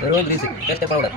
வெறும் Greece taste பண்ண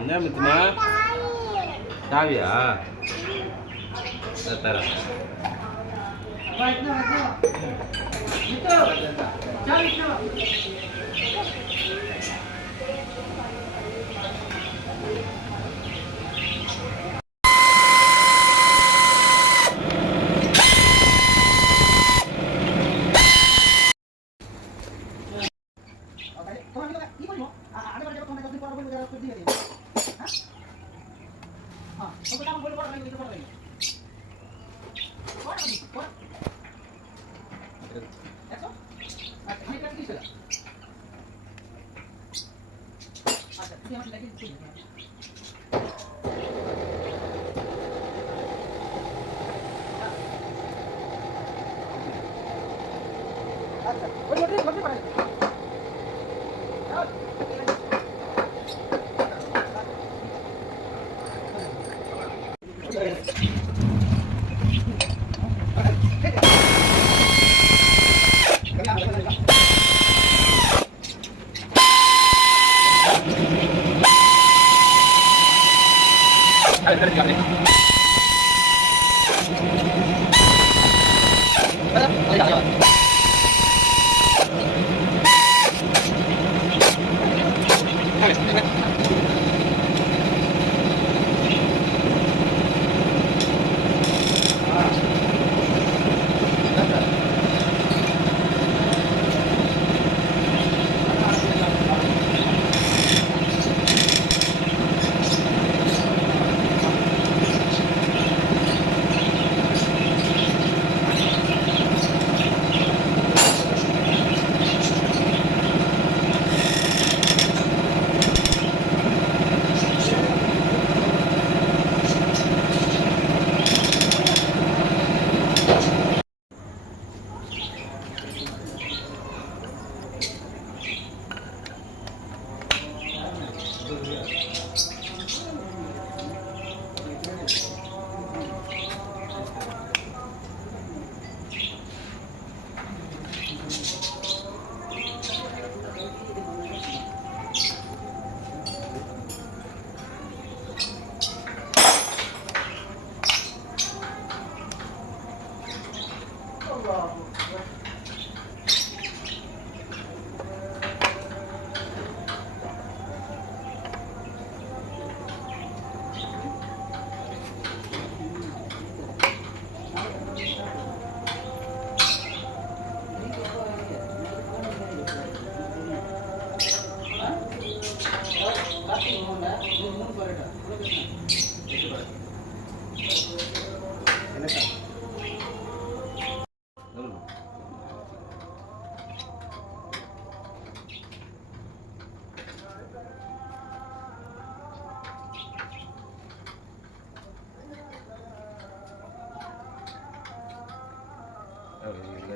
என்ன மித்துமா சாவியா தர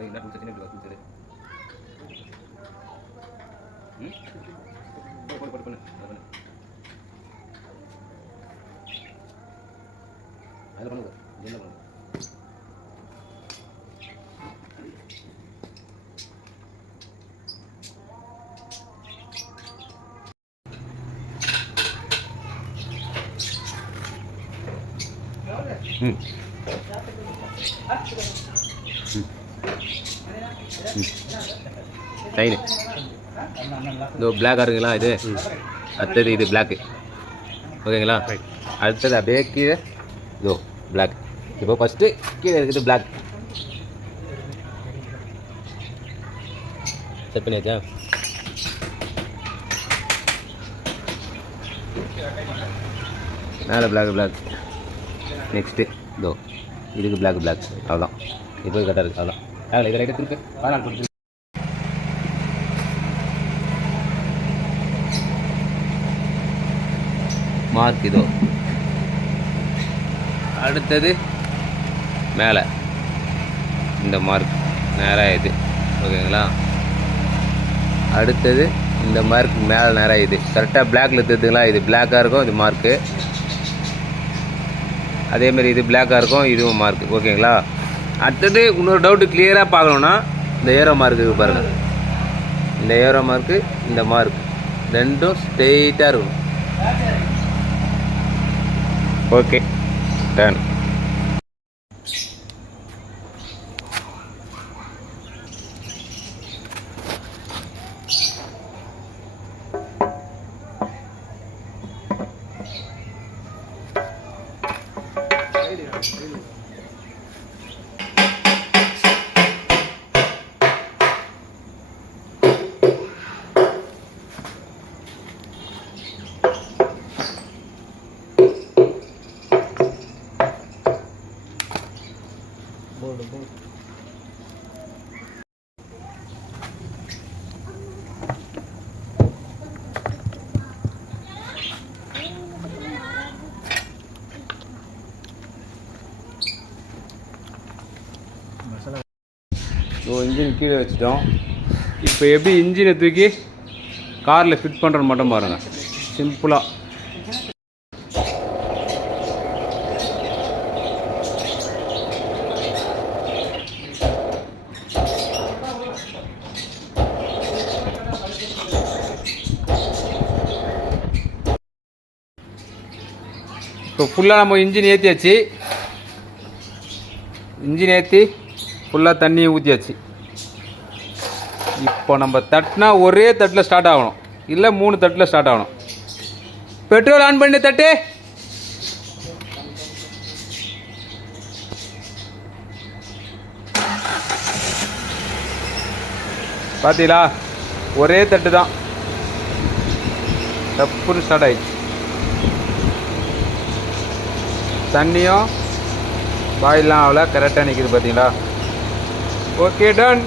Ini aku sini dua kucing. Boleh. Ayo kamu, jangan kamu. ம் டைனு இதோ பிளாக்காக இருக்குங்களா இது அடுத்தது இது பிளாக்கு ஓகேங்களா அடுத்தது அப்படியே கீழே இதோ பிளாக் இப்போ ஃபஸ்ட்டு கீழே இருக்குது பிளாக் செட் பண்ணியாச்சா மேலே பிளாக் நெக்ஸ்ட்டு இதோ இதுக்கு பிளாக் அவ்வளோதான் இப்போ கரெக்டாக இருக்குது அவ்வளோதான் அதில் இதை ரைட்டு திருப்பி பாராள் கொடுத்து மார்க் இதோ அடுத்தது மேலே இந்த மார்க் நேராக இது ஓகேங்களா அடுத்தது இந்த மார்க் மேலே நேராக இது கரெக்டாக பிளாக்கில் தெரியுதுங்களா இது பிளாக்காக இருக்கும் இது மார்க்கு அதேமாரி இது பிளாக்காக இருக்கும் இதுவும் மார்க்கு ஓகேங்களா அடுத்தது இன்னொரு டவுட்டு கிளியராக பார்க்கணுன்னா இந்த ஏரோ மார்க்கு பாருங்கள் இந்த ஏரோ மார்க்கு இந்த மார்க் ரெண்டும் ஸ்ட்ரெயிட்டாக இருக்கும் ஓகே டன் இன்ஜின் கீழே வச்சுட்டோம் இப்போ எப்படி இன்ஜினை தூக்கி காரில் ஃபிட் பண்ணுறது மட்டும் பாருங்கள் சிம்பிளாக இப்போ ஃபுல்லாக நம்ம இன்ஜின் ஏற்றியாச்சு இன்ஜின் ஏற்றி ஃபுல்லாக தண்ணியை ஊற்றியாச்சு இப்போ நம்ம தட்டினா ஒரே தட்டில் ஸ்டார்ட் ஆகணும் இல்லை 3 தட்டில் ஸ்டார்ட் ஆகணும் பெட்ரோல் ஆன் பண்ணி தட்டு பார்த்தீங்களா ஒரே தட்டு தான் தப்புன்னு ஸ்டார்ட் ஆயிடுச்சு தண்ணியும் பாயிலாம் ஆகல கரெக்டாக நிற்கிது பார்த்தீங்களா ஓகே டன்